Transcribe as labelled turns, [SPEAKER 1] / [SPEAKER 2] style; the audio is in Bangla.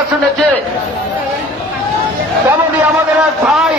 [SPEAKER 1] কথা শুনেছে তেমনি আমাদের এক ভাই